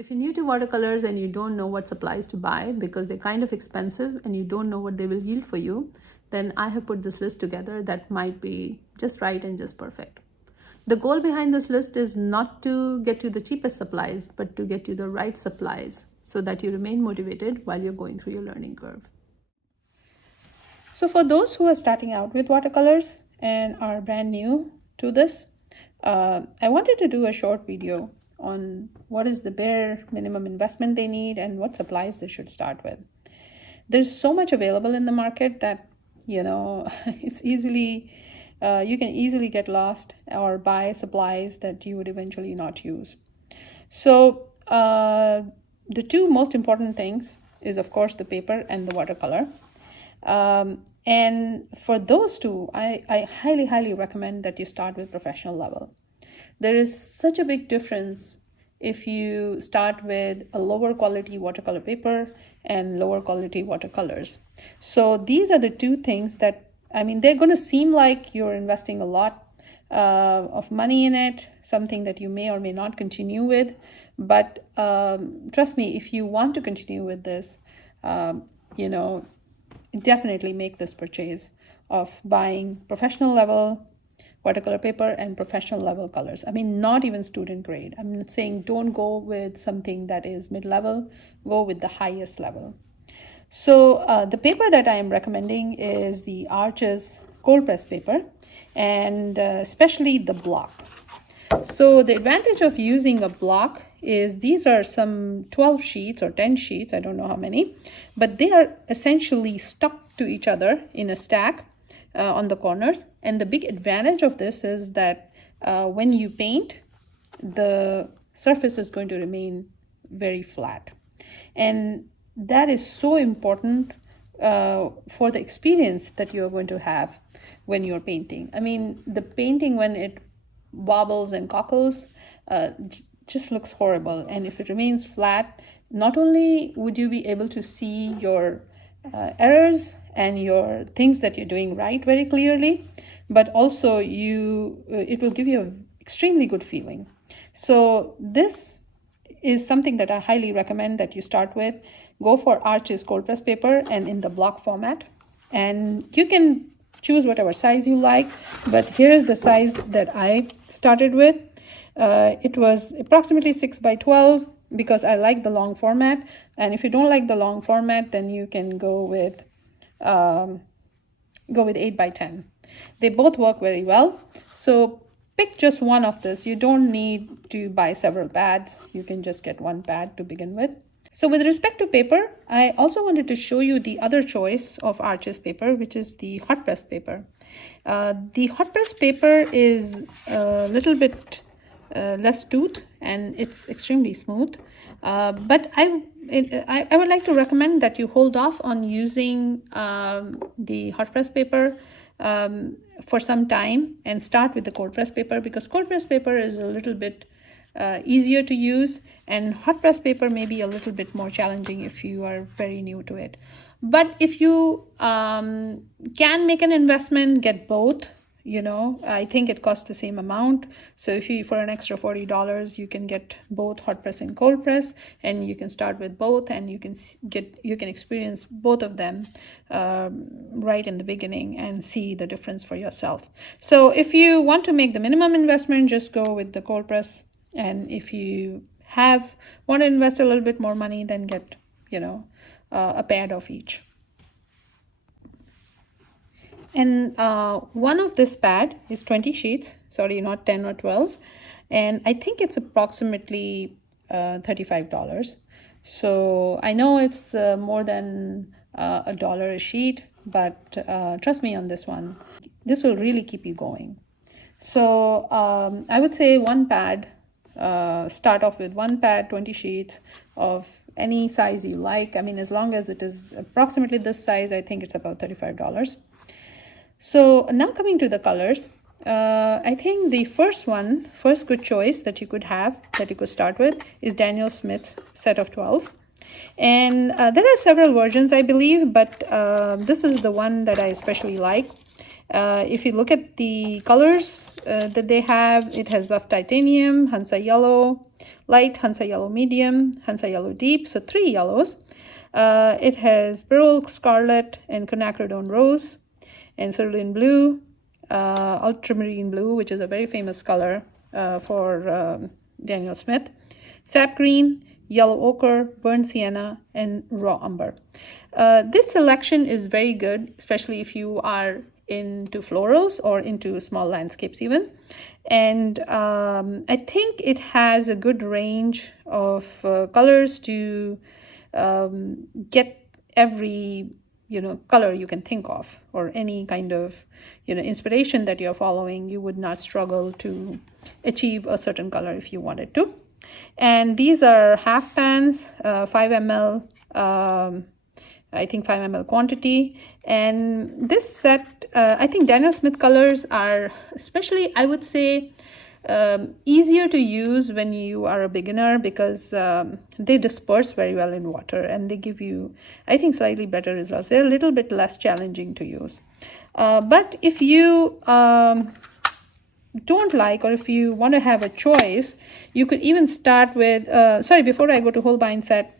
If you're new to watercolors and you don't know what supplies to buy because they're kind of expensive and you don't know what they will yield for you, then I have put this list together that might be just right and just perfect. The goal behind this list is not to get you the cheapest supplies, but to get you the right supplies so that you remain motivated while you're going through your learning curve. So for those who are starting out with watercolors and are brand new to this, I wanted to do a short video on what is the bare minimum investment they need and what supplies they should start with. There's so much available in the market that, it's easily, you can easily get lost or buy supplies that you would eventually not use. So the two most important things is, of course, the paper and the watercolor. And for those two, I highly, highly recommend that you start with professional level. There is such a big difference if you start with a lower quality watercolor paper and lower quality watercolors. So these are the two things that, they're going to seem like you're investing a lot of money in it, something that you may or may not continue with. But trust me, if you want to continue with this, definitely make this purchase of buying professional level watercolor paper and professional level colors. Not even student grade. I'm not saying don't go with something that is mid-level, go with the highest level. So the paper that I am recommending is the Arches cold press paper, and especially the block. So the advantage of using a block is these are some 12 sheets or 10 sheets, I don't know how many, but they are essentially stuck to each other in a stack on the corners. And the big advantage of this is that when you paint, the surface is going to remain very flat. And that is so important for the experience that you're going to have when you're painting. The painting, when it wobbles and cockles, just looks horrible. And if it remains flat, not only would you be able to see your errors and your things that you're doing right very clearly, but also it will give you an extremely good feeling. So this is something that I highly recommend that you start with. Go for Arches cold press paper and in the block format, and you can choose whatever size you like, but here is the size that I started with. It was approximately 6 by 12 because I like the long format. And if you don't like the long format, then you can go with 8 by 10. They both work very well. So pick just one of this. You don't need to buy several pads. You can just get one pad to begin with. So with respect to paper, I also wanted to show you the other choice of Arches paper, which is the hot press paper. The hot press paper is a little bit less tooth and it's extremely smooth. But I would like to recommend that you hold off on using the hot press paper for some time and start with the cold press paper, because cold press paper is a little bit easier to use, and hot press paper may be a little bit more challenging if you are very new to it. But if you can make an investment, get both. I think it costs the same amount. So if you, for an extra $40, you can get both hot press and cold press, and you can start with both, and you can experience both of them right in the beginning and see the difference for yourself. So if you want to make the minimum investment, just go with the cold press. And if you want to invest a little bit more money, then get, a pad of each. And one of this pad is 20 sheets, sorry, not 10 or 12. And I think it's approximately $35. So I know it's more than $1 a sheet, but trust me on this one, this will really keep you going. So I would say one pad, start off with one pad, 20 sheets of any size you like. As long as it is approximately this size, I think it's about $35. So now coming to the colors, I think the first good choice that you could start with is Daniel Smith's set of 12. And there are several versions, I believe, but this is the one that I especially like. If you look at the colors that they have, it has buff titanium, Hansa yellow light, Hansa yellow medium, Hansa yellow deep, so 3 yellows. It has beryl scarlet and quinacridone rose, and cerulean blue, ultramarine blue, which is a very famous color for Daniel Smith, sap green, yellow ochre, burnt sienna, and raw umber. This selection is very good, especially if you are into florals or into small landscapes even. And I think it has a good range of colors to get every color you can think of, or any kind of inspiration that you're following. You would not struggle to achieve a certain color if you wanted to. And these are half pans, 5 ml, I think 5 ml quantity. And this set, I think Daniel Smith colors are especially, I would say, easier to use when you are a beginner, because they disperse very well in water and they give you, I think, slightly better results. They're a little bit less challenging to use. But if you don't like, or if you want to have a choice, you could even start with before I go to Holbein set,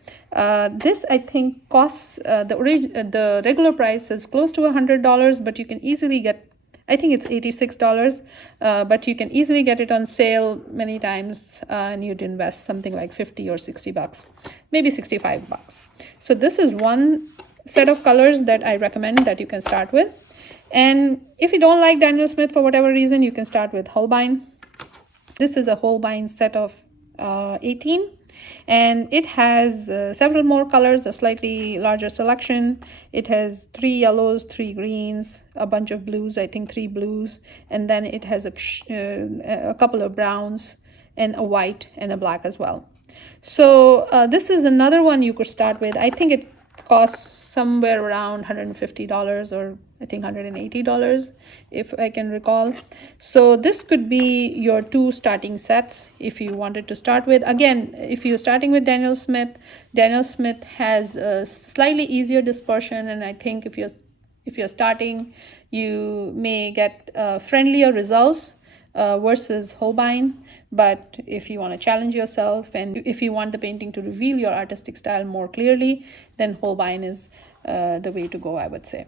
this I think costs the regular price is close to $100, but you can easily get, I think it's $86, but you can easily get it on sale many times, and you'd invest something like 50 or 60 bucks, maybe 65 bucks. So this is one set of colors that I recommend that you can start with. And if you don't like Daniel Smith for whatever reason, you can start with Holbein. This is a Holbein set of 18, and it has several more colors, a slightly larger selection. It has 3 yellows, 3 greens, a bunch of blues, I think 3 blues, and then it has a couple of browns and a white and a black as well. So this is another one you could start with. I think it costs somewhere around $150, or I think $180, if I can recall. So this could be your 2 starting sets if you wanted to start with. Again, if you're starting with Daniel Smith has a slightly easier dispersion, and I think if you're starting, you may get friendlier results versus Holbein. But if you want to challenge yourself, and if you want the painting to reveal your artistic style more clearly, then Holbein is the way to go, I would say.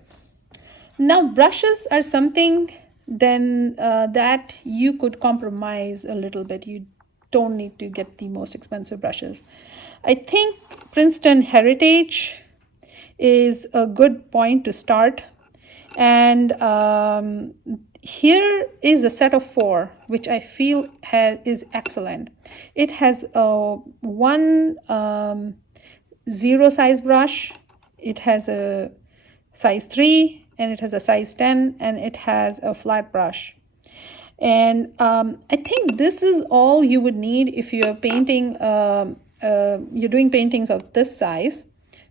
Now, brushes are something then that you could compromise a little bit. You don't need to get the most expensive brushes. I think Princeton Heritage is a good point to start. And here is a set of 4, which I feel is excellent. It has one 0 size brush, it has a size 3, and it has a size 10, and it has a flat brush. And I think this is all you would need if you're painting, you're doing paintings of this size,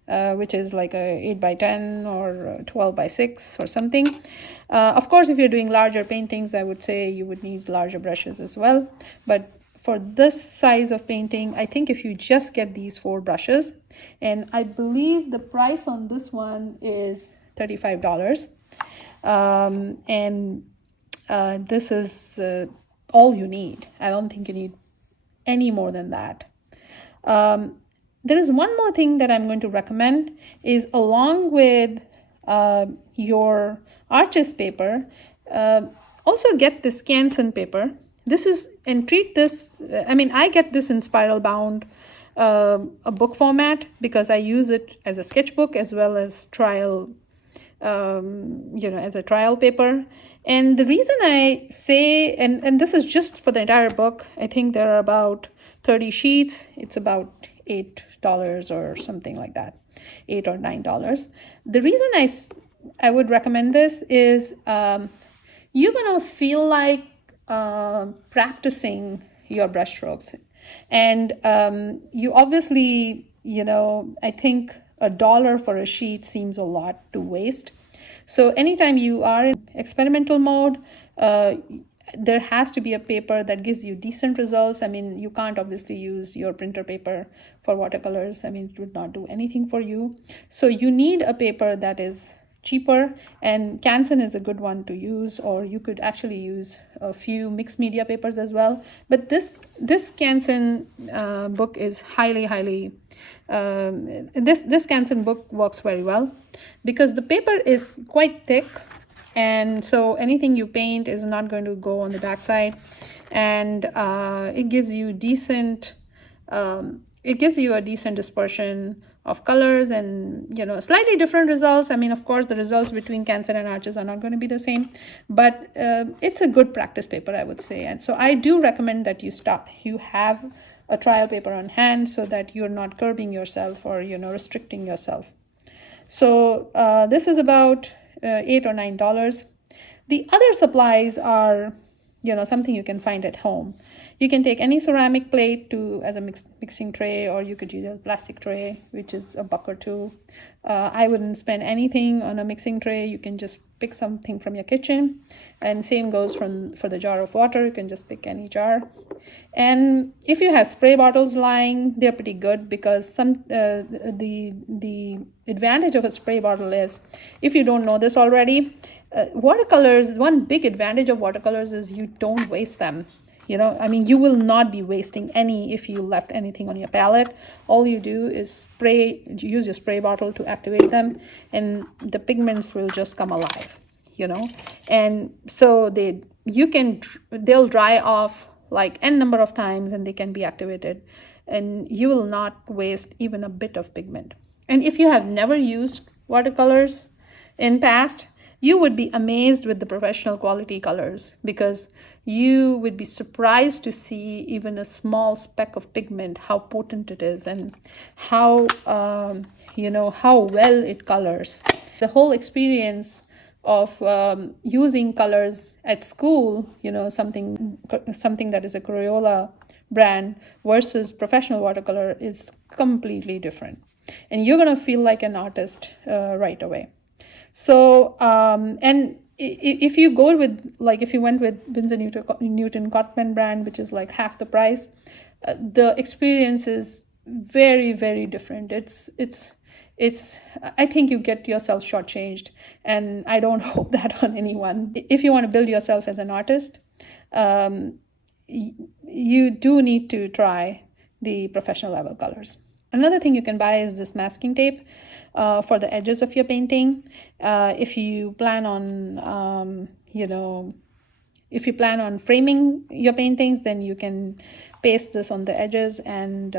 which is like a 8 by 10 or 12 by 6 or something. Of course, if you're doing larger paintings, I would say you would need larger brushes as well. But for this size of painting, I think if you just get these 4 brushes, and I believe the price on this one is $35. And this is all you need. I don't think you need any more than that. There is one more thing that I'm going to recommend is, along with your artist paper, also get this Canson paper. This is, and treat this, I mean, I get this in spiral bound a book format, because I use it as a sketchbook as well as trial, as a trial paper. And the reason I say, and this is just for the entire book, I think there are about 30 sheets. It's about $8 or something like that, $8 or $9. The reason I would recommend this is you're gonna feel like practicing your brush strokes, and you obviously, I think $1 for a sheet seems a lot to waste. So anytime you are in experimental mode, there has to be a paper that gives you decent results. I mean, you can't obviously use your printer paper for watercolors. I mean, it would not do anything for you. So you need a paper that is cheaper, and Canson is a good one to use, or you could actually use a few mixed media papers as well. But this Canson book is highly this Canson book works very well because the paper is quite thick, and so anything you paint is not going to go on the backside, and it gives you decent a decent dispersion of colors, and slightly different results. I mean, of course the results between Canson and Arches are not going to be the same, but it's a good practice paper, I would say. And so I do recommend that you have a trial paper on hand so that you're not curbing yourself or restricting yourself. So this is about $8 or $9. The other supplies are something you can find at home. You can take any ceramic plate as a mixing tray, or you could use a plastic tray, which is $1 or $2. I wouldn't spend anything on a mixing tray. You can just pick something from your kitchen, and same goes for the jar of water. You can just pick any jar. And if you have spray bottles lying, they're pretty good, because the advantage of a spray bottle is, if you don't know this already, watercolors, one big advantage of watercolors is you don't waste them. I mean, you will not be wasting any if you left anything on your palette. All you do is use your spray bottle to activate them, and the pigments will just come alive, and so they'll dry off like n number of times, and they can be activated, and you will not waste even a bit of pigment. And if you have never used watercolors in past, you would be amazed with the professional quality colors, because you would be surprised to see even a small speck of pigment, how potent it is, and how how well it colors. The whole experience of using colors at school, something that is a Crayola brand versus professional watercolor, is completely different, and you're gonna feel like an artist right away. So and if you went with Winsor Newton Cotman brand, which is like half the price, the experience is very, very different. It's I think you get yourself shortchanged, and I don't hope that on anyone. If you want to build yourself as an artist, you do need to try the professional level colors. Another thing you can buy is this masking tape for the edges of your painting. If you plan on framing your paintings, then you can paste this on the edges and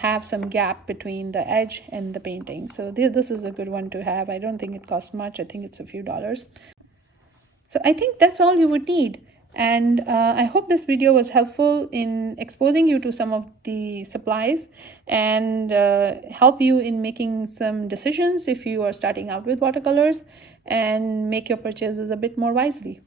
have some gap between the edge and the painting. So this is a good one to have. I don't think it costs much. I think it's a few dollars. So I think that's all you would need. And I hope this video was helpful in exposing you to some of the supplies, and help you in making some decisions if you are starting out with watercolors, and make your purchases a bit more wisely.